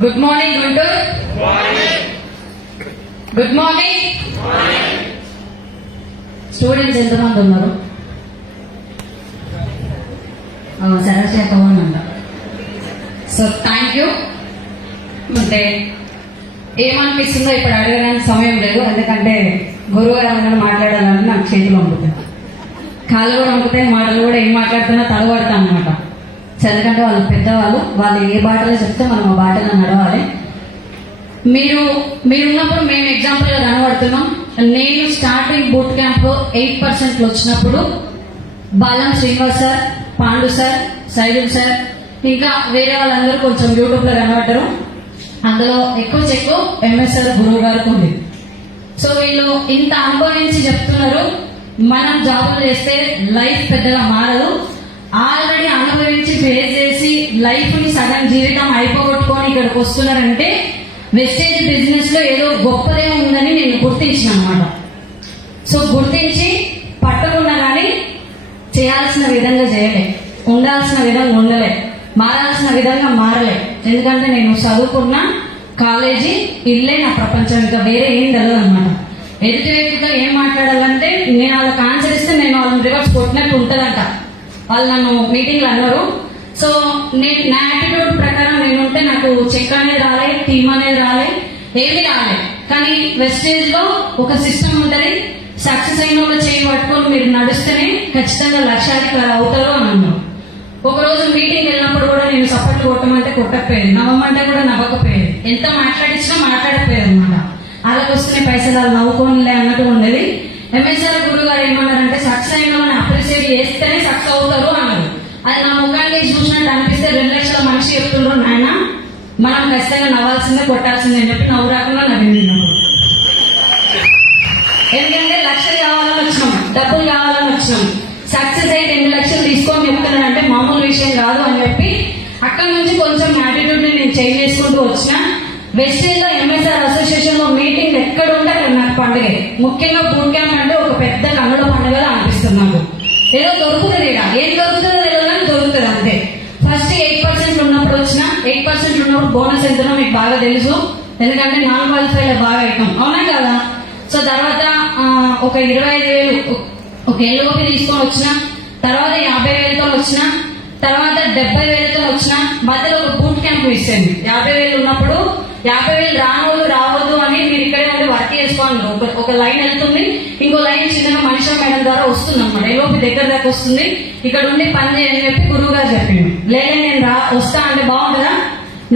Good morning Guntur. Good morning. Students ఎంతమంది ఉన్నారు? Saraswati. So thank you. అంటే ఏమనిపిస్తుందో ఇప్పుడు అడగడానికి సమయం లేదు, ఎందుకంటే గురువు గారు ఏమైనా మాట్లాడాలని నాకు చేతిలో ఉంటుంది. కాళ్ళు కూడా అమ్ముతాయి, మాటలు కూడా ఏం మాట్లాడుతున్నా తడబడతాం అనమాట. ఎందుకంటే వాళ్ళు పెద్దవాళ్ళు, వాళ్ళు ఏ బాటలో చెప్తే మనం ఆ బాటలో నడవాలి. మీరున్నప్పుడు మేము ఎగ్జాంపుల్గా కనబడుతున్నాం. నేను స్టార్టింగ్ బూట్ క్యాంప్ 8% వచ్చినప్పుడు Balam Srinivas sir, Pandu sir, Saidul sir, ఇంకా వేరే వాళ్ళందరూ కొంచెం యూట్యూబ్ లో కనబడ్డారు. అందులో ఎక్కువ చెక్కు ఎంఎస్ఆర్ గురువు గారికి ఉంది. సో వీళ్ళు ఇంత అనుభవించి చెప్తున్నారు, మనం జాబులు చేస్తే లైఫ్ పెద్దగా మారదు. ఆల్రెడీ అనుభవించి ఫేస్ చేసి లైఫ్ ని సగం జీవితం అయిపోగొట్టుకొని ఇక్కడికి వస్తున్నారంటే వెస్టేజ్ బిజినెస్ లో ఏదో గొప్పదే ఉందని నేను గుర్తించిన అనమాట. సో గుర్తించి పట్టుకున్నా కానీ చేయాల్సిన విధంగా చేయలే, ఉండాల్సిన విధంగా ఉండలే, మారాల్సిన విధంగా మారలే. ఎందుకంటే నేను చదువుకున్న కాలేజీ ఇల్లే నా ప్రపంచం, ఇంకా వేరే ఏం తెలియదు అనమాట. ఎదుటి వ్యక్తితో ఏం మాట్లాడాలంటే నేను వాళ్ళకి ఆన్సర్ ఇస్తే నేను వాళ్ళని రివర్స్ కొట్టినట్టు ఉంటుందంట. వాళ్ళు నన్ను మీటింగ్లు అన్నారు. సో నా యాటిట్యూడ్ ప్రకారం నేనుంటే నాకు చెక్ అనేది రాలే, టీమ్ అనేది రాలే, ఏమీ రాలే. కానీ వెస్టేజ్ లో ఒక సిస్టమ్ ఉంటుంది. సక్సెస్ అయిన వాళ్ళు చేయి పట్టుకొని మీరు నడుస్తేనే ఖచ్చితంగా లక్ష్యాధికారి అవుతారు అని అన్నారు. ఒకరోజు మీటింగ్ వెళ్ళినప్పుడు కూడా నేను సపోర్ట్లు కొట్టమంటే కొట్టకపోయేది, నవ్వమంటే కూడా నవ్వకపోయేది, ఎంత మాట్లాడించినా మాట్లాడకపోయేది అనమాట. అలాగ వస్తున్నాయి పైసలు, వాళ్ళు నవ్వుకోనిలే అన్నట్టు ఉండేది. ఎంఎస్ఆర్ గురువు గారు ఏమన్నారంటే సక్సెస్ అయిన వాళ్ళని అప్రిషియేట్ చేస్తేనే సక్సెస్ అవుతారు అన్నారు. అది నా ముఖాన్ని చూసినట్టు అనిపిస్తే 2 లక్షల మనిషి చెప్తుండ్రు, నాయన మనం ఖచ్చితంగా నవ్వాల్సిందే కొట్టాల్సిందే అని చెప్పి నవ్వు రాకుండా నవ్వింది. ఎందుకంటే లక్షలు కావాలని వచ్చినాం, డబ్బులు కావాలని వచ్చినాం. సక్సెస్ అయ్యి 2 లక్షలు తీసుకొని చెప్తున్నానంటే మామూలు విషయం కాదు అని చెప్పి అక్కడి నుంచి కొంచెం యాటిట్యూడ్ ని నేను చేంజ్ చేసుకుంటూ వచ్చిన. వెస్టేజ్ లో ఎంఎస్ఆర్ అసోసియేషన్ లో మీటింగ్ ఎక్కడ ఉంటే అక్కడ నాకు పండుగ. ముఖ్యంగా బూట్ క్యాంప్ అంటే ఒక పెద్ద కన్నుల పండుగలా అనిపిస్తుంది నాకు. ఏదో దొరుకుతుంది, ఏం దొరుకుతుందో తెలియదు, దొరుకుతుంది అంతే. ఫస్ట్ 8% ఉన్నప్పుడు వచ్చిన, 8% ఉన్నప్పుడు బోనస్ ఎంతనో మీకు బాగా తెలుసు, ఎందుకంటే నాన్ క్వాలిఫైడ్ బాగా అయినాం, అవునా కదా. సో తర్వాత ఒక 25,000 ఒక ఎల్ఓపి తీసుకొని వచ్చిన, తర్వాత 50,000తో వచ్చిన, తర్వాత 70,000తో వచ్చిన. మధ్యలో ఒక బూట్ క్యాంప్ ఇచ్చింది. 50,000 ఉన్నప్పుడు 50,000 రానోళ్ళు రావద్దు అని మీరు ఇక్కడే ఉండి వర్క్ చేసుకోండి. ఒక లైన్ వెళ్తుంది, ఇంకో లైన్ చిన్నగా మనిషి మేడం ద్వారా వస్తుంది అనమాట. ఎల్ఓపి దగ్గర దాకా వస్తుంది, ఇక్కడ ఉండి పని చేయని చెప్పి గురువు గారు చెప్పింది. లేదా నేను వస్తా అంటే బాగుంటుందా,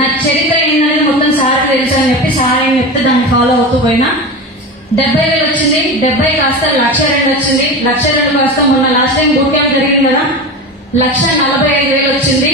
నా చరిత్ర ఏంటనేది మొత్తం సార్కి తెలుసు అని చెప్పి సార్ ఏం చెప్తే దాన్ని ఫాలో అవుతూ పోయినా. 70,000 వచ్చింది, 70 కాస్త 1,02,000 వచ్చింది, 1,02,000 కాస్త మొన్న లాస్ట్ టైం బూట్ క్యాంప్ జరిగింది కదా 1,45,000 వచ్చింది.